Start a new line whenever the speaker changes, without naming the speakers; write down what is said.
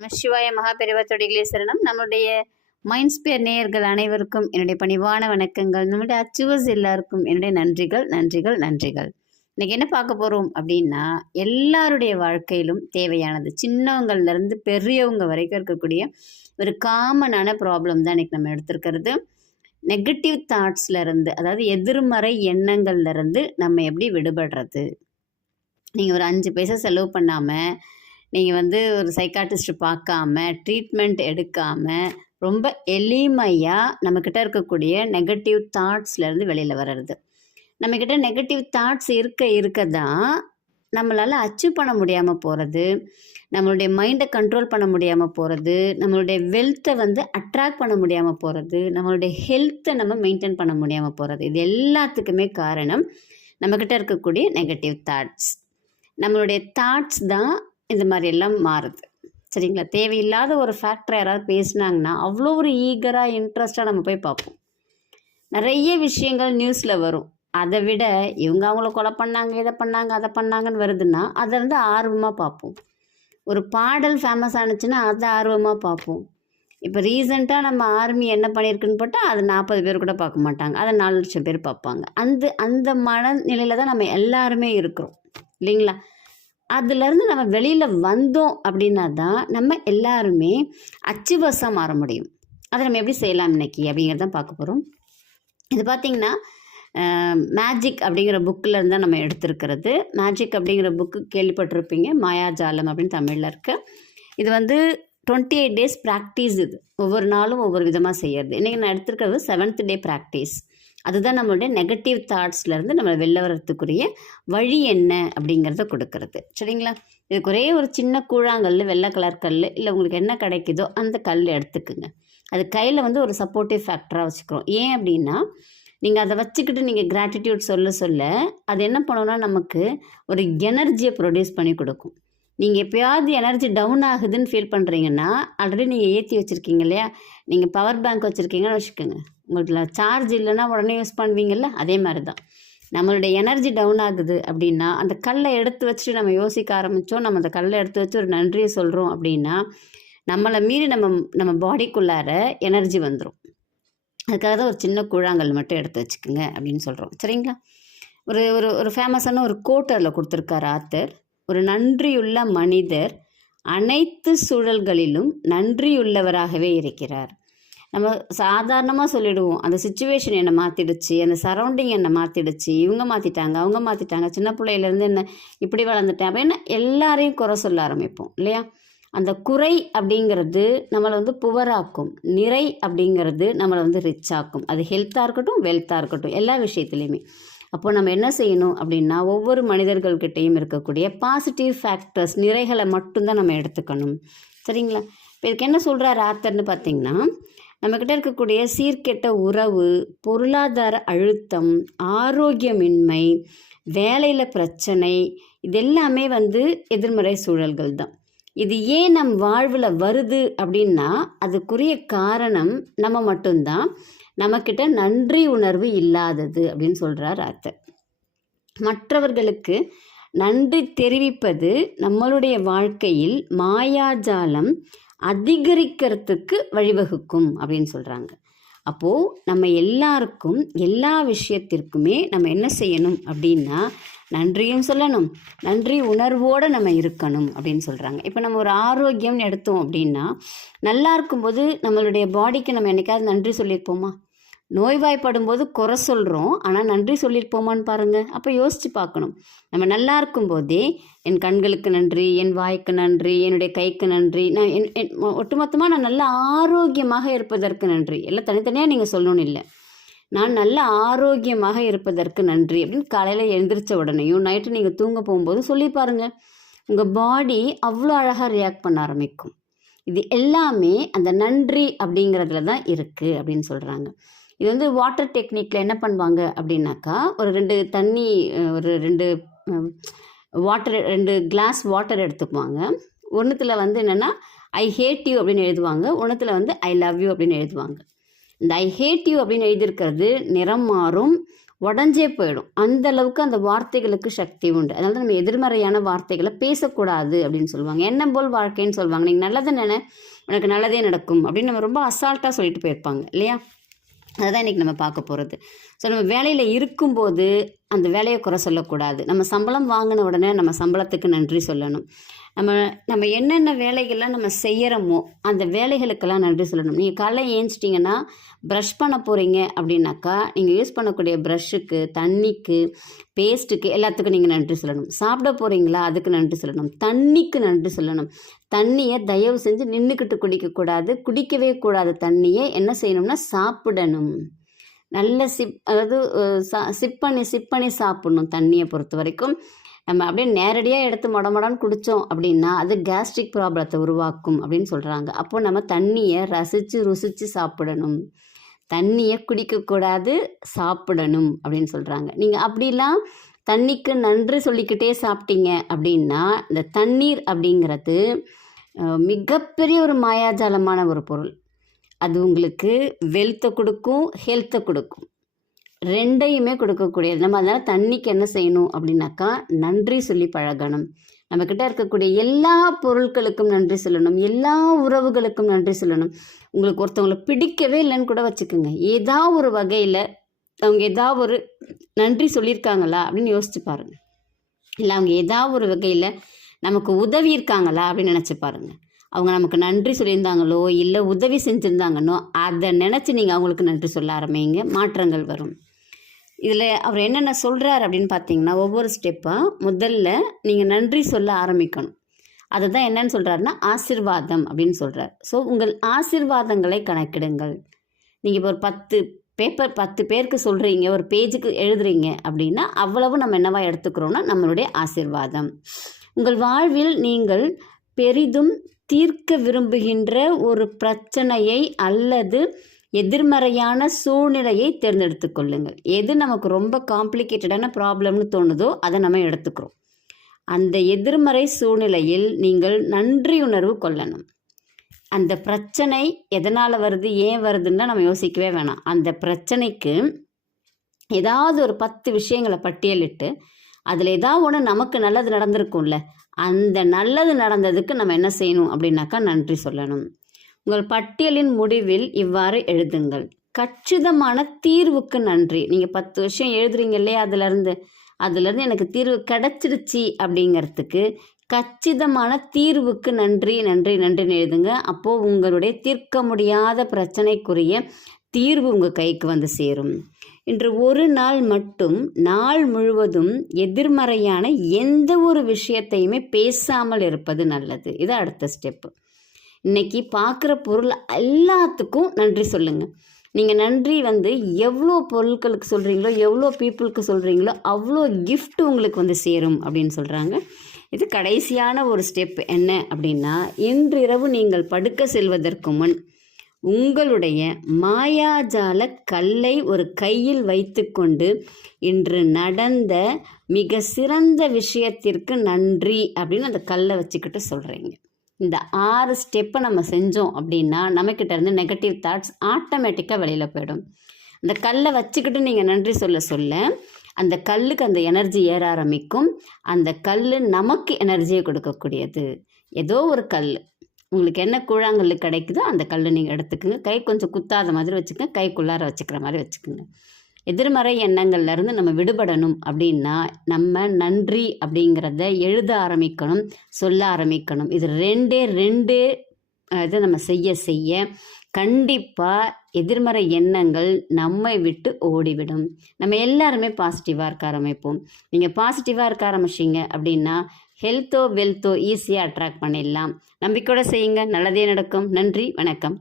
நம சிவாய மகாபெரிவத்தொடிகளே சரணம். நம்முடைய மைண்ட்ஸ்பியர் நேயர்கள் அனைவருக்கும் என்னுடைய பணிவான வணக்கங்கள். நம்முடைய அச்சுவஸ் எல்லாருக்கும் என்னுடைய நன்றிகள் நன்றிகள் நன்றிகள். இன்னைக்கு என்ன பார்க்க போகிறோம் அப்படின்னா எல்லாருடைய வாழ்க்கையிலும் தேவையானது சின்னவங்கள்லேருந்து பெரியவங்க வரைக்கும் இருக்கக்கூடிய ஒரு காமனான ப்ராப்ளம் தான் இன்னைக்கு நம்ம எடுத்திருக்கிறது. நெகட்டிவ் தாட்ஸ்லேருந்து அதாவது எதிர்மறை எண்ணங்கள்லேருந்து நம்ம எப்படி விடுபடுறது? நீங்கள் ஒரு அஞ்சு பைசா செலவு பண்ணாமல் நீங்கள் வந்து ஒரு சைக்காட்டிஸ்ட் பார்க்காம ட்ரீட்மெண்ட் எடுக்காமல் ரொம்ப எளிமையாக நம்மக்கிட்ட இருக்கக்கூடிய நெகட்டிவ் தாட்ஸ்லேருந்து வெளியில் வர்றது. நம்மக்கிட்ட நெகட்டிவ் தாட்ஸ் இருக்க இருக்க தான் நம்மளால் அச்சீவ் பண்ண முடியாமல் போகிறது நம்மளுடைய மைண்டை கண்ட்ரோல் பண்ண முடியாமல் போகிறது நம்மளுடைய வெல்த்தை வந்து அட்ராக்ட் பண்ண முடியாமல் போகிறது நம்மளுடைய ஹெல்த்தை நம்ம மெயின்டைன் பண்ண முடியாமல் போகிறது இது எல்லாத்துக்குமே காரணம் நம்மக்கிட்ட இருக்கக்கூடிய நெகட்டிவ் தாட்ஸ் நம்மளுடைய தாட்ஸ் தான் இந்த மாதிரி எல்லாம் மாறுது. சரிங்களா? தேவையில்லாத ஒரு ஃபேக்டரை யாராவது பேசுனாங்கன்னா அவ்வளோ ஒரு ஈகராக இன்ட்ரெஸ்ட்டாக நம்ம போய் பார்ப்போம். நிறைய விஷயங்கள் நியூஸில் வரும். அதை விட இவங்க அவங்கள கொலை பண்ணாங்க இதை பண்ணாங்க அதை பண்ணாங்கன்னு வருதுன்னா அதை வந்து ஆர்வமாக பார்ப்போம். ஒரு பாடல் ஃபேமஸ் ஆனுச்சுன்னா அதை ஆர்வமாக பார்ப்போம். இப்போ ரீசெண்டாக நம்ம ஆர்மி என்ன பண்ணியிருக்குன்னு போட்டால் அது நாற்பது பேர் கூட பார்க்க மாட்டாங்க. அதை நாலு லட்சம் பேர் பார்ப்பாங்க. அந்த அந்த மனநிலையில் தான் நம்ம எல்லாருமே இருக்கிறோம். இல்லைங்களா? அதுலேருந்து நம்ம வெளியில் வந்தோம் அப்படின்னா தான் நம்ம எல்லாருமே அச்சுவசம் மாற முடியும். அதை நம்ம எப்படி செய்யலாம் இன்னைக்கு அப்படிங்கிறத பார்க்க போகிறோம் இது பார்த்திங்கன்னா மேஜிக் அப்படிங்கிற புக்கில் இருந்தால் நம்ம எடுத்திருக்கிறது. மேஜிக் அப்படிங்கிற புக்கு கேள்விப்பட்டிருப்பீங்க. மாயாஜாலம் அப்படின்னு தமிழில் இருக்குது இது வந்து டுவெண்ட்டி எயிட் டேஸ் ப்ராக்டிஸ் இது. ஒவ்வொரு நாளும் ஒவ்வொரு விதமாக செய்யறது. இன்றைக்கி நான் எடுத்திருக்கிறது செவன்த் டே ப்ராக்டிஸ் அதுதான் நம்மளுடைய நெகட்டிவ் தாட்ஸ்லேருந்து நம்மளை வெளில வர்றதுக்குரிய வழி என்ன அப்படிங்கிறத கொடுக்கறது. சரிங்களா? இதுக்கு ஒரே ஒரு சின்ன கூழாங்கல் வெள்ளை கலர் கல் இல்லை உங்களுக்கு என்ன கிடைக்குதோ அந்த கல் எடுத்துக்குங்க. அது கையில் வந்து ஒரு சப்போர்ட்டிவ் ஃபேக்டராக வச்சுக்கிறோம். ஏன் அப்படின்னா நீங்கள் அதை வச்சுக்கிட்டு நீங்கள் கிராட்டிடியூட் சொல்ல சொல்ல அது என்ன பண்ணணும்னா நமக்கு ஒரு எனர்ஜியை ப்ரொடியூஸ் பண்ணி கொடுக்கும். நீங்கள் எப்போயாவது எனர்ஜி டவுன் ஆகுதுன்னு ஃபீல் பண்ணுறீங்கன்னா ஆல்ரெடி நீங்கள் ஏற்றி வச்சுருக்கீங்க இல்லையா? நீங்கள் பவர் பேங்க் வச்சுருக்கீங்கன்னு வச்சுக்கோங்க. உங்களுக்கு சார்ஜ் இல்லைன்னா உடனே யூஸ் பண்ணுவீங்கல்ல? அதே மாதிரி தான் நம்மளுடைய எனர்ஜி டவுன் ஆகுது அப்படின்னா அந்த கல்லை எடுத்து வச்சுட்டு நம்ம யோசிக்க ஆரம்பித்தோம் நம்ம அந்த கல்லை எடுத்து வச்சு ஒரு நன்றியை சொல்கிறோம் அப்படின்னா நம்மளை மீறி நம்ம நம்ம பாடிக்குள்ளார எனர்ஜி வந்துடும் அதுக்காக தான் ஒரு சின்ன கூழாங்கல் மட்டும் எடுத்து வச்சுக்கோங்க அப்படின்னு சொல்கிறோம் சரிங்களா? ஒரு ஒரு ஒரு ஃபேமஸான ஒரு கோட்டரில் கொடுத்துருக்கார் கொடுத்துருக்காரு ஆத்தர். ஒரு நன்றியுள்ள மனிதர் அனைத்து சூழல்களிலும் நன்றியுள்ளவராகவே இருக்கிறார். நம்ம சாதாரணமாக சொல்லிடுவோம். அந்த சுச்சுவேஷன் என்னை மாற்றிடுச்சு அந்த சரௌண்டிங் என்னை மாற்றிடுச்சு இவங்க மாற்றிட்டாங்க அவங்க மாற்றிட்டாங்க சின்ன பிள்ளையிலேருந்து என்ன இப்படி வளர்ந்துட்டேன் அப்படின்னு எல்லாரையும் குறை சொல்ல ஆரம்பிப்போம் இல்லையா? அந்த குறை அப்படிங்கிறது நம்மளை வந்து புவராக்கும் நிறை அப்படிங்கிறது நம்மளை வந்து ரிச் ஆக்கும். அது ஹெல்த்தாக இருக்கட்டும் வெல்த்தாக இருக்கட்டும் எல்லா விஷயத்துலையுமே. அப்போ நம்ம என்ன செய்யணும் அப்படின்னா ஒவ்வொரு மனிதர்கள்கிட்டையும் இருக்கக்கூடிய பாசிட்டிவ் ஃபேக்டர்ஸ் நிறைகளை மட்டும்தான் நம்ம எடுத்துக்கணும். சரிங்களா? இப்போ இதுக்கு என்ன சொல்கிறார் ஆத்தர்னு பார்த்தீங்கன்னா நம்மக்கிட்ட இருக்கக்கூடிய சீர்கெட்ட உறவு பொருளாதார அழுத்தம் ஆரோக்கியமின்மை வேலையில் பிரச்சனை இதெல்லாமே வந்து எதிர்மறை சூழல்கள் தான். இது ஏன் நம் வாழ்வில் வருது அப்படின்னா அதுக்குரிய காரணம் நம்ம மட்டும்தான். நம்மக்கிட்ட நன்றி உணர்வு இல்லாதது அப்படின்னு சொல்கிறார் ஆத்தர். மற்றவர்களுக்கு நன்றி தெரிவிப்பது நம்மளுடைய வாழ்க்கையில் மாயாஜாலம் அதிகரிக்கிறதுக்கு வழிவகுக்கும் அப்படின்னு சொல்கிறாங்க அப்போது நம்ம எல்லாருக்கும் எல்லா விஷயத்திற்குமே நம்ம என்ன செய்யணும் அப்படின்னா நன்றியும் சொல்லணும் நன்றி உணர்வோடு நம்ம இருக்கணும் அப்படின்னு சொல்கிறாங்க இப்போ நம்ம ஒரு ஆரோக்கியம்னு எடுத்தோம் அப்படின்னா நல்லா இருக்கும்போது நம்மளுடைய பாடிக்கு நம்ம என்னைக்காவது நன்றி சொல்லியிருப்போமா? நோய்வாய்ப்படும் போது குறை சொல்கிறோம் ஆனால் நன்றி சொல்லியிருப்போமான்னு பாருங்கள் அப்போ யோசித்து பார்க்கணும். நம்ம நல்லா இருக்கும்போதே என் கண்களுக்கு நன்றி என் வாய்க்கு நன்றி என்னுடைய கைக்கு நன்றி நான் என் என் ஒட்டுமொத்தமாக நான் நல்ல ஆரோக்கியமாக இருப்பதற்கு நன்றி. எல்லாம் தனித்தனியாக நீங்கள் சொல்லணும்னு இல்லை. நான் நல்ல ஆரோக்கியமாக இருப்பதற்கு நன்றி அப்படின்னு காலையில் எழுந்திரிச்ச உடனேயும் நைட்டு நீங்கள் தூங்க போகும்போது சொல்லி பாருங்கள் உங்கள் பாடி அவ்வளோ அழகாக ரியாக்ட் பண்ண ஆரம்பிக்கும். இது எல்லாமே அந்த நன்றி அப்படிங்கிறதுல தான் இருக்குது அப்படின்னு சொல்கிறாங்க இது வந்து வாட்டர் டெக்னிக்கில் என்ன பண்ணுவாங்க அப்படின்னாக்கா ஒரு ரெண்டு தண்ணி ஒரு ரெண்டு வாட்டர் ரெண்டு கிளாஸ் வாட்டர் எடுத்துக்குவாங்க. ஒன்றுத்தில் வந்து என்னென்னா ஐ ஹேட் யூ அப்படின்னு எழுதுவாங்க. ஒன்றுத்தில் வந்து ஐ லவ் யூ அப்படின்னு எழுதுவாங்க. இந்த ஐ ஹேட் யூ அப்படின்னு எழுதியிருக்கிறது நிறம் மாறும் உடஞ்சே போயிடும். அந்த அளவுக்கு அந்த வார்த்தைகளுக்கு சக்தி உண்டு. அதனால நம்ம எதிர்மறையான வார்த்தைகளை பேசக்கூடாது அப்படின்னு சொல்லுவாங்க. எண்ணம் போல் வாழ்க்கைன்னு சொல்லுவாங்க. நீங்கள் நல்லதை நினை உனக்கு நல்லதே நடக்கும் அப்படின்னு நம்ம ரொம்ப அசால்ட்டாக சொல்லிட்டு போயிருப்பாங்க. இல்லையா? அதுதான் இன்றைக்கி நம்ம பார்க்க போகிறது ஸோ நம்ம வேலையில் இருக்கும்போது அந்த வேலையை குறை சொல்லக்கூடாது. நம்ம சம்பளம் வாங்கின உடனே நம்ம சம்பளத்துக்கு நன்றி சொல்லணும். நம்ம நம்ம என்னென்ன வேலைகள்லாம் நம்ம செய்கிறோமோ அந்த வேலைகளுக்கெல்லாம் நன்றி சொல்லணும். நீங்கள் காலைல ஏஞ்சிட்டிங்கன்னா ப்ரஷ் பண்ண போகிறீங்க அப்படின்னாக்கா நீங்கள் யூஸ் பண்ணக்கூடிய ப்ரஷ்ஷுக்கு தண்ணிக்கு பேஸ்ட்டுக்கு எல்லாத்துக்கும் நீங்கள் நன்றி சொல்லணும். சாப்பிட போகிறீங்களா அதுக்கு நன்றி சொல்லணும். தண்ணிக்கு நன்றி சொல்லணும். தண்ணியை தயவு செஞ்சு நின்றுக்கிட்டு குடிக்கக்கூடாது. குடிக்கவே கூடாது தண்ணியை என்ன செய்யணும்னா சாப்பிடணும். நல்ல சிப் அதாவது சா சிப் பண்ணி சிப் பண்ணி சாப்பிட்ணும் தண்ணியை பொறுத்த வரைக்கும் நம்ம அப்படியே நேரடியாக எடுத்து மொடமொடான்னு குடித்தோம் அப்படின்னா அது கேஸ்ட்ரிக் ப்ராப்ளத்தை உருவாக்கும் அப்படின்னு சொல்கிறாங்க அப்போ நம்ம தண்ணியை ரசித்து ருசித்து சாப்பிடணும். தண்ணியை குடிக்கக்கூடாது சாப்பிடணும் அப்படின்னு சொல்கிறாங்க நீங்கள் அப்படிலாம் தண்ணிக்கு நன்றி சொல்லிக்கிட்டே சாப்பிட்டீங்க அப்படின்னா இந்த தண்ணீர் அப்படிங்கிறது மிகப்பெரிய ஒரு மாயாஜாலமான ஒரு பொருள். அது உங்களுக்கு வெல்த்தை கொடுக்கும் ஹெல்த்தை கொடுக்கும். ரெண்டையுமே கொடுக்கக்கூடியது. நம்ம அதனால் தண்ணிக்கு என்ன செய்யணும் அப்படின்னாக்கா நன்றி சொல்லி பழகணும். நம்மக்கிட்ட இருக்கக்கூடிய எல்லா பொருட்களுக்கும் நன்றி சொல்லணும். எல்லா உறவுகளுக்கும் நன்றி சொல்லணும். உங்களுக்கு ஒருத்தவங்களை பிடிக்கவே இல்லைன்னு கூட வச்சுக்கோங்க. ஏதா ஒரு வகையில் அவங்க ஏதாவது ஒரு நன்றி சொல்லியிருக்காங்களா அப்படின்னு யோசிச்சு பாருங்கள் இல்லை அவங்க ஏதாவது ஒரு வகையில் நமக்கு உதவி இருக்காங்களா அப்படின்னு நினச்சி பாருங்கள் அவங்க நமக்கு நன்றி சொல்லியிருந்தாங்களோ இல்லை உதவி செஞ்சுருந்தாங்கன்னோ அதை நினச்சி நீங்கள் அவங்களுக்கு நன்றி சொல்ல ஆரம்பிங்க. மாற்றங்கள் வரும். இதில் அவர் என்னென்ன சொல்கிறார் அப்படின்னு பார்த்தீங்கன்னா ஒவ்வொரு ஸ்டெப்பாக முதல்ல நீங்கள் நன்றி சொல்ல ஆரம்பிக்கணும். அதுதான் என்னன்னு சொல்கிறாருன்னா ஆசிர்வாதம் அப்படின்னு சொல்கிறார் ஸோ உங்கள் ஆசிர்வாதங்களை கணக்கிடுங்கள். நீங்கள் இப்போ ஒரு பத்து பேப்பர் பத்து பேருக்கு சொல்கிறீங்க ஒரு பேஜுக்கு எழுதுறீங்க அப்படின்னா அவ்வளவு நம்ம என்னவா எடுத்துக்கிறோன்னா நம்மளுடைய ஆசிர்வாதம். உங்கள் வாழ்வில் நீங்கள் பெரிதும் தீர்க்க விரும்புகின்ற ஒரு பிரச்சனையை அல்லது எதிர்மறையான சூழ்நிலையை தேர்ந்தெடுத்து கொள்ளுங்கள். எது நமக்கு ரொம்ப காம்ப்ளிகேட்டடான ப்ராப்ளம்னு தோணுதோ அதை நம்ம எடுத்துக்கிறோம். அந்த எதிர்மறை சூழ்நிலையில் நீங்கள் நன்றியுணர்வு கொள்ளணும். அந்த பிரச்சனை எதனால் வருது ஏன் வருதுன்னா நம்ம யோசிக்கவே வேணாம். அந்த பிரச்சனைக்கு ஏதாவது ஒரு பத்து விஷயங்களை பட்டியலிட்டு அதில் ஏதாவது ஒன்று நமக்கு நல்லது நடந்திருக்கும்ல அந்த நல்லது நடந்ததுக்கு நம்ம என்ன செய்யணும் அப்படின்னாக்கா நன்றி சொல்லணும். உங்கள் பட்டியலின் முடிவில் இவ்வாறு எழுதுங்கள். கச்சிதமான தீர்வுக்கு நன்றி. நீங்கள் பத்து வருஷம் எழுதுறீங்க இல்லையா அதுலேருந்து? அதுலேருந்து எனக்கு தீர்வு கிடச்சிருச்சு அப்படிங்கிறதுக்கு கச்சிதமான தீர்வுக்கு நன்றி நன்றி நன்றின்னு எழுதுங்க. அப்போது உங்களுடைய தீர்க்க முடியாத பிரச்சனைக்குரிய தீர்வு உங்கள் கைக்கு வந்து சேரும். இன்று ஒரு நாள் மட்டும் நாள் முழுவதும் எதிர்மறையான எந்த ஒரு விஷயத்தையுமே பேசாமல் இருப்பது நல்லது. இது அடுத்த ஸ்டெப்பு இன்னைக்கு பார்க்குற பொருள் எல்லாத்துக்கும் நன்றி சொல்லுங்கள் நீங்கள் நன்றி வந்து எவ்வளோ பொருட்களுக்கு சொல்கிறீங்களோ எவ்வளோ பீப்புளுக்கு சொல்கிறீங்களோ அவ்வளோ கிஃப்ட் உங்களுக்கு வந்து சேரும் அப்படின்னு சொல்கிறாங்க இது கடைசியான ஒரு ஸ்டெப் என்ன அப்படின்னா இன்றிரவு நீங்கள் படுக்க செல்வதற்கு முன் உங்களுடைய மாயாஜால கல்லை ஒரு கையில் வைத்துக்கொண்டு இன்று நடந்த மிக சிறந்த விஷயத்திற்கு நன்றி அப்படின்னு அந்த கல்லை வச்சுக்கிட்டு சொல்கிறீங்க இந்த ஆறு ஸ்டெப்பை நம்ம செஞ்சோம் அப்படின்னா நம்மக்கிட்ட இருந்து நெகட்டிவ் தாட்ஸ் ஆட்டோமேட்டிக்காக வெளியில் போயிடும். அந்த கல்லை வச்சுக்கிட்டு நீங்கள் நன்றி சொல்ல சொல்ல அந்த கல்லுக்கு அந்த எனர்ஜி ஏற ஆரம்பிக்கும். அந்த கல் நமக்கு எனர்ஜியை கொடுக்கக்கூடியது. ஏதோ ஒரு கல். உங்களுக்கு என்ன கூழாங்கல் கிடைக்குதோ அந்த கல் நீங்கள் எடுத்துக்கோங்க. கை கொஞ்சம் குத்தாத மாதிரி வச்சுக்கோங்க. கைக்குள்ளார வச்சுக்கிற மாதிரி வச்சுக்கோங்க. எதிர்மறை எண்ணங்கள்லேருந்து நம்ம விடுபடணும் அப்படின்னா நம்ம நன்றி அப்படிங்கிறத எழுத ஆரம்பிக்கணும் சொல்ல ஆரம்பிக்கணும். இது ரெண்டே ரெண்டு இதை நம்ம செய்ய செய்ய கண்டிப்பாக எதிர்மறை எண்ணங்கள் நம்மை விட்டு ஓடிவிடும். நம்ம எல்லாருமே பாசிட்டிவாக இருக்க ஆரம்பிப்போம். நீங்கள் பாசிட்டிவாக இருக்க ஆரம்பிச்சிங்க அப்படின்னா ஹெல்த்தோ வெல்த்தோ ஈஸியாக அட்ராக்ட் பண்ணிடலாம். நம்பிக்கையோடு செய்யுங்க. நல்லதே நடக்கும். நன்றி. வணக்கம்.